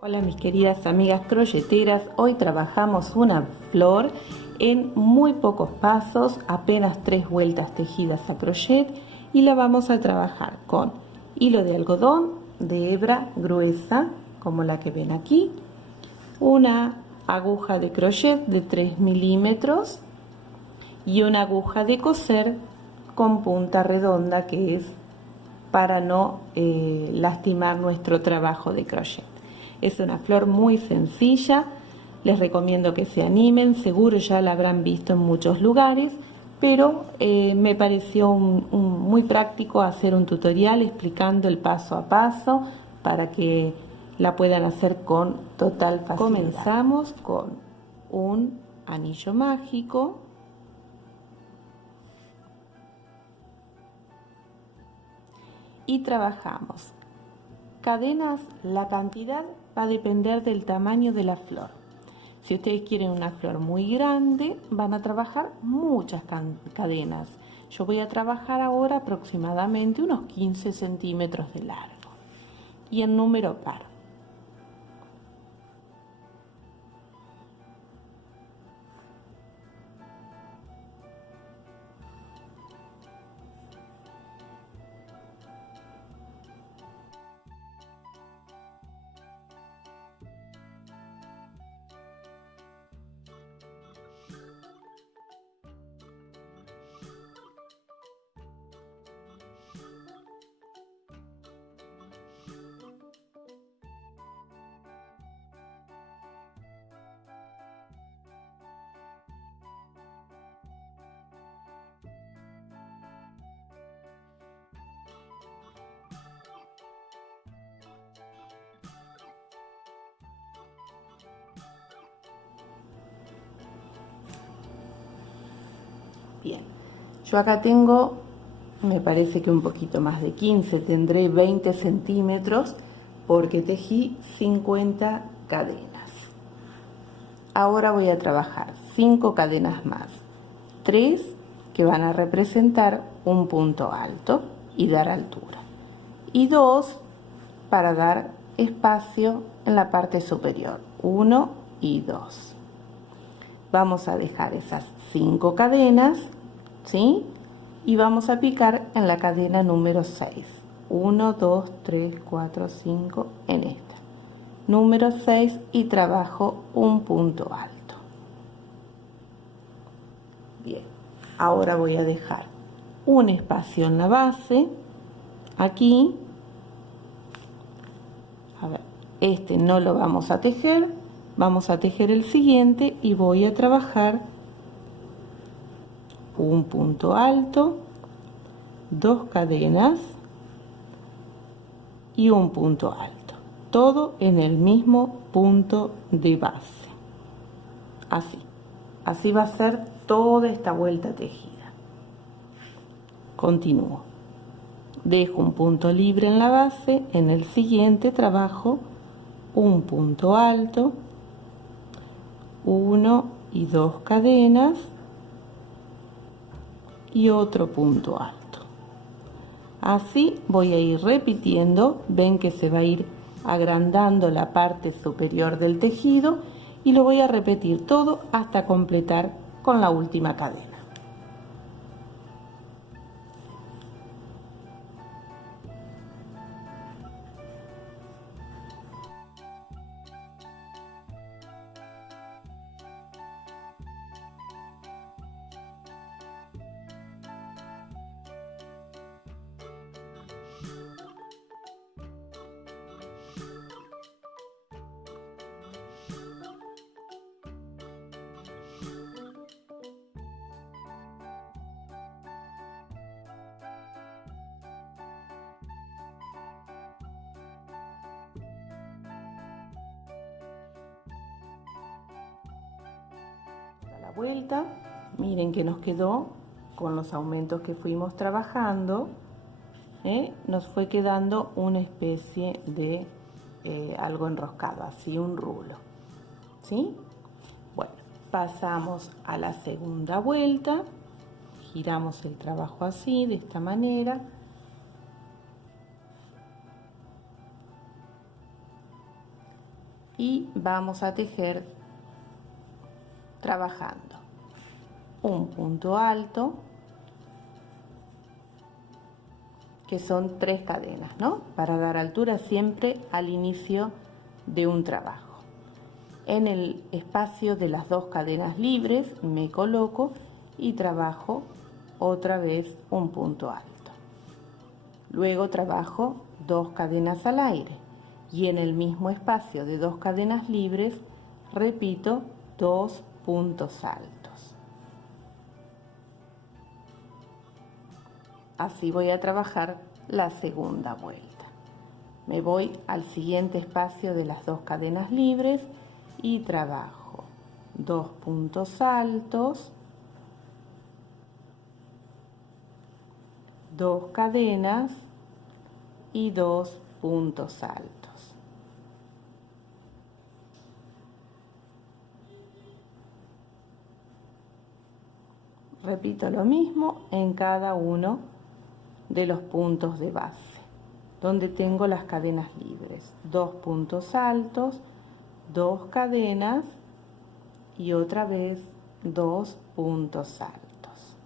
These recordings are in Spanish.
Hola mis queridas amigas crocheteras, hoy trabajamos una flor en muy pocos pasos, apenas 3 vueltas tejidas a crochet y la vamos a trabajar con hilo de algodón de hebra gruesa como la que ven aquí, una aguja de crochet de 3 milímetros y una aguja de coser con punta redonda que es para no lastimar nuestro trabajo de crochet. Es una flor muy sencilla, les recomiendo que se animen, seguro ya la habrán visto en muchos lugares, pero me pareció muy práctico hacer un tutorial explicando el paso a paso para que la puedan hacer con total facilidad. Comenzamos con un anillo mágico. Y trabajamos cadenas, la cantidad va a depender del tamaño de la flor. Si ustedes quieren una flor muy grande, van a trabajar muchas cadenas. Yo voy a trabajar ahora aproximadamente unos 15 centímetros de largo y en número par. Bien, yo acá tengo, me parece que un poquito más de 15, tendré 20 centímetros porque tejí 50 cadenas. Ahora voy a trabajar 5 cadenas más, 3 que van a representar un punto alto y dar altura, y 2 para dar espacio en la parte superior, 1 y 2. Vamos a dejar esas 5 cadenas, ¿sí? Y vamos a picar en la cadena número 6. 1, 2, 3, 4, 5 en esta. Número 6 y trabajo un punto alto. Bien, ahora voy a dejar un espacio en la base, aquí. A ver, este no lo vamos a tejer, vamos a tejer el siguiente y voy a trabajar un punto alto, 2 cadenas y un punto alto, todo en el mismo punto de base. Así va a ser toda esta vuelta tejida. Continúo, dejo un punto libre en la base, en el siguiente trabajo un punto alto, 1 y 2 cadenas y otro punto alto. Así voy a ir repitiendo, ven que se va a ir agrandando la parte superior del tejido y lo voy a repetir todo hasta completar con la última cadena. La vuelta, miren que nos quedó con los aumentos que fuimos trabajando, nos fue quedando una especie de algo enroscado, así un rulo, ¿sí? Bueno, pasamos a la segunda vuelta, giramos el trabajo así, de esta manera. y vamos a tejer trabajando un punto alto, que son 3 cadenas, ¿no? Para dar altura siempre al inicio de un trabajo. En el espacio de las 2 cadenas libres me coloco y trabajo otra vez un punto alto. Luego trabajo 2 cadenas al aire y en el mismo espacio de 2 cadenas libres repito 2 puntos altos. Así voy a trabajar la segunda vuelta. Me voy al siguiente espacio de las 2 cadenas libres y trabajo 2 puntos altos, 2 cadenas y 2 puntos altos. Repito lo mismo en cada uno de los puntos de base, donde tengo las cadenas libres. 2 puntos altos, 2 cadenas y otra vez 2 puntos altos.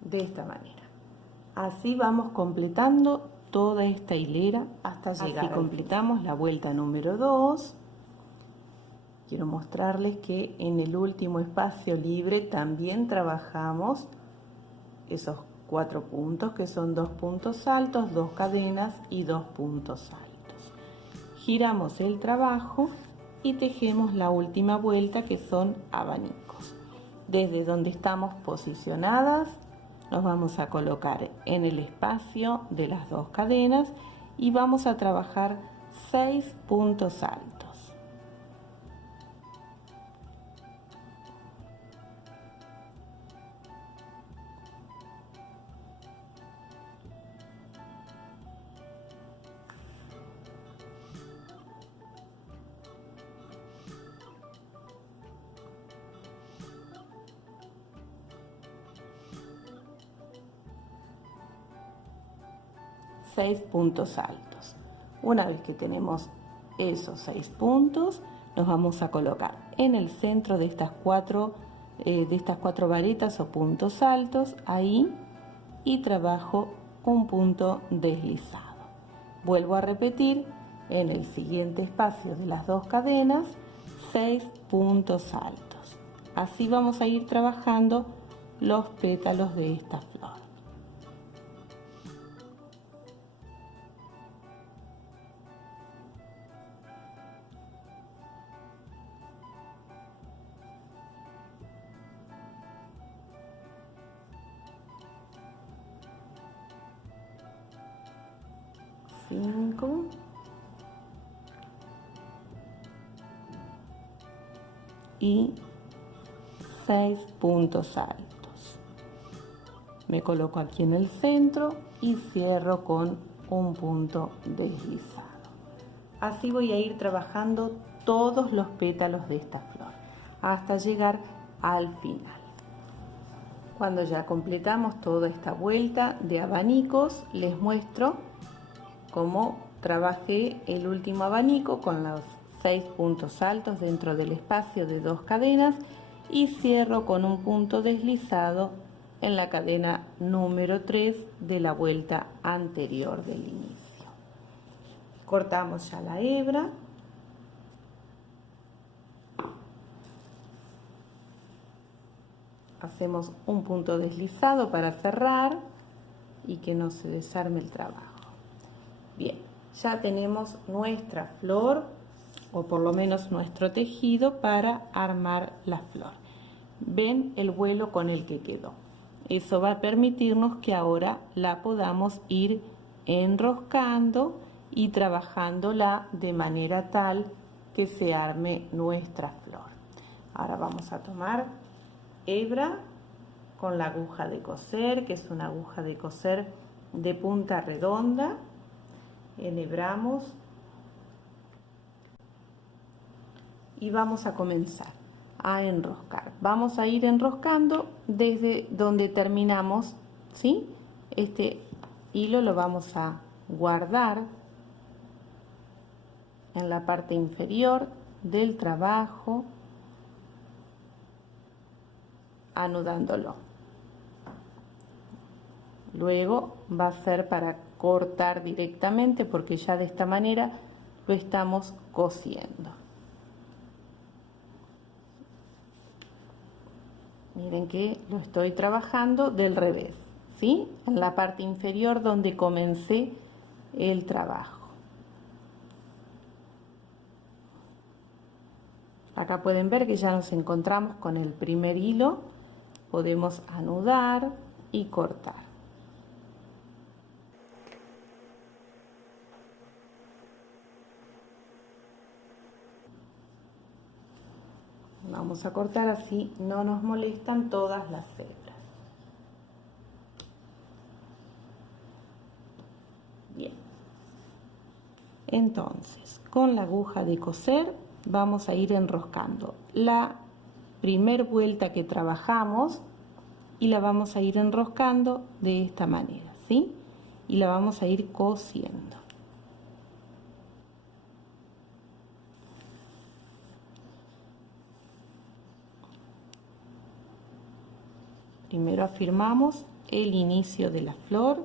De esta manera. Así vamos completando toda esta hilera hasta llegar. Así completamos la vuelta número 2. Quiero mostrarles que en el último espacio libre también trabajamos esos 4 puntos, que son 2 puntos altos, 2 cadenas y 2 puntos altos. Giramos el trabajo y tejemos la última vuelta, que son abanicos. Desde donde estamos posicionadas nos vamos a colocar en el espacio de las 2 cadenas y vamos a trabajar 6 puntos altos. Seis puntos altos. Una vez que tenemos esos 6 puntos, nos vamos a colocar en el centro de estas cuatro varetas o puntos altos, ahí, y trabajo un punto deslizado. Vuelvo a repetir en el siguiente espacio de las 2 cadenas 6 puntos altos. Así vamos a ir trabajando los pétalos de esta flor. Y 6 puntos altos. Me coloco aquí en el centro y cierro con un punto deslizado. Así voy a ir trabajando todos los pétalos de esta flor hasta llegar al final. Cuando ya completamos toda esta vuelta de abanicos, les muestro cómo trabajé el último abanico con los 6 puntos altos dentro del espacio de 2 cadenas y cierro con un punto deslizado en la cadena número 3 de la vuelta anterior del inicio. Cortamos ya la hebra. Hacemos un punto deslizado para cerrar y que no se desarme el trabajo. Bien, ya tenemos nuestra flor, o por lo menos nuestro tejido, para armar la flor. Ven el vuelo con el que quedó. Eso va a permitirnos que ahora la podamos ir enroscando y trabajándola de manera tal que se arme nuestra flor. Ahora vamos a tomar hebra con la aguja de coser, que es una aguja de coser de punta redonda. Enhebramos y vamos a comenzar a enroscar. Vamos a ir enroscando desde donde terminamos, ¿sí? Este hilo lo vamos a guardar en la parte inferior del trabajo, anudándolo. Luego va a ser para cortar directamente, porque ya de esta manera lo estamos cosiendo. Miren que lo estoy trabajando del revés, ¿sí? En la parte inferior donde comencé el trabajo. Acá pueden ver que ya nos encontramos con el primer hilo. Podemos anudar y cortar. Vamos a cortar así, no nos molestan todas las hebras. Bien. Entonces, con la aguja de coser vamos a ir enroscando la primer vuelta que trabajamos y la vamos a ir enroscando de esta manera, ¿sí? Y la vamos a ir cosiendo. Primero afirmamos el inicio de la flor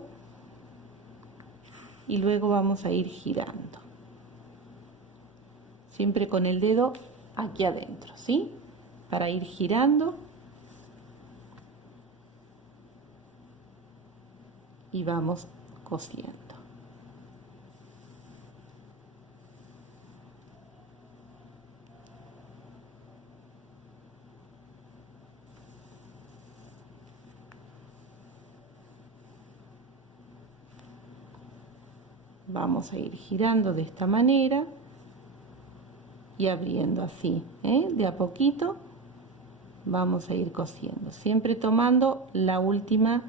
y luego vamos a ir girando. Siempre con el dedo aquí adentro, ¿sí? Para ir girando. Y vamos cosiendo. Vamos a ir girando de esta manera y abriendo así, de a poquito vamos a ir cosiendo, siempre tomando la última,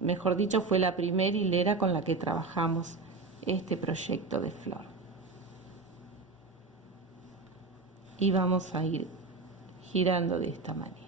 mejor dicho, fue la primera hilera con la que trabajamos este proyecto de flor. Y vamos a ir girando de esta manera.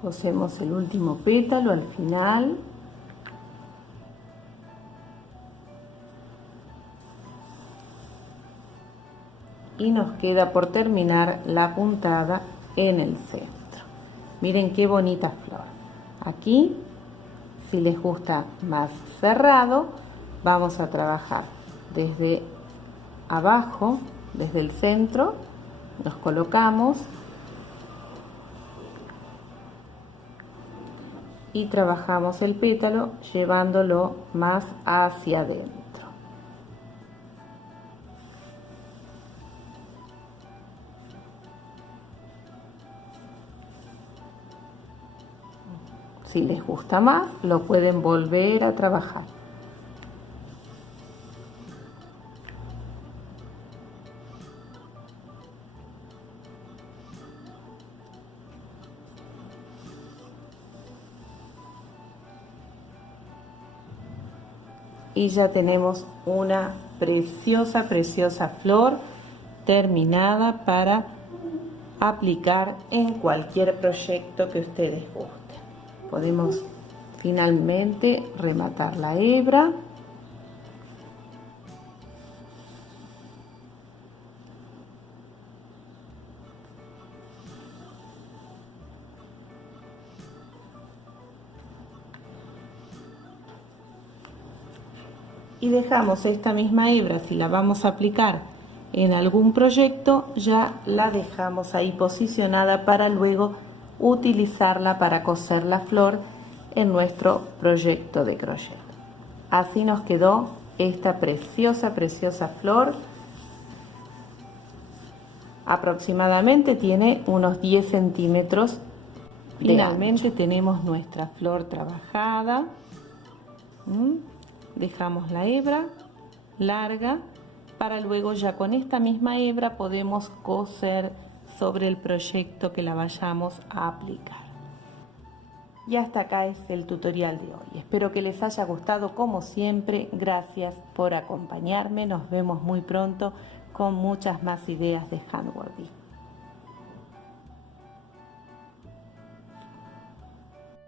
Cosemos el último pétalo al final. Y nos queda por terminar la puntada en el centro. Miren qué bonita flor. Aquí, si les gusta más cerrado, vamos a trabajar desde abajo, desde el centro, nos colocamos y trabajamos el pétalo llevándolo más hacia adentro. Si les gusta más, lo pueden volver a trabajar. Y ya tenemos una preciosa, preciosa flor terminada para aplicar en cualquier proyecto que ustedes gusten. Podemos finalmente rematar la hebra. Y dejamos esta misma hebra, si la vamos a aplicar en algún proyecto, ya la dejamos ahí posicionada para luego utilizarla para coser la flor en nuestro proyecto de crochet. Así nos quedó esta preciosa, preciosa flor. Aproximadamente tiene unos 10 centímetros. Finalmente tenemos nuestra flor trabajada. Dejamos la hebra larga para luego ya con esta misma hebra podemos coser sobre el proyecto que la vayamos a aplicar. Y hasta acá es el tutorial de hoy. Espero que les haya gustado como siempre. Gracias por acompañarme. Nos vemos muy pronto con muchas más ideas de handworking.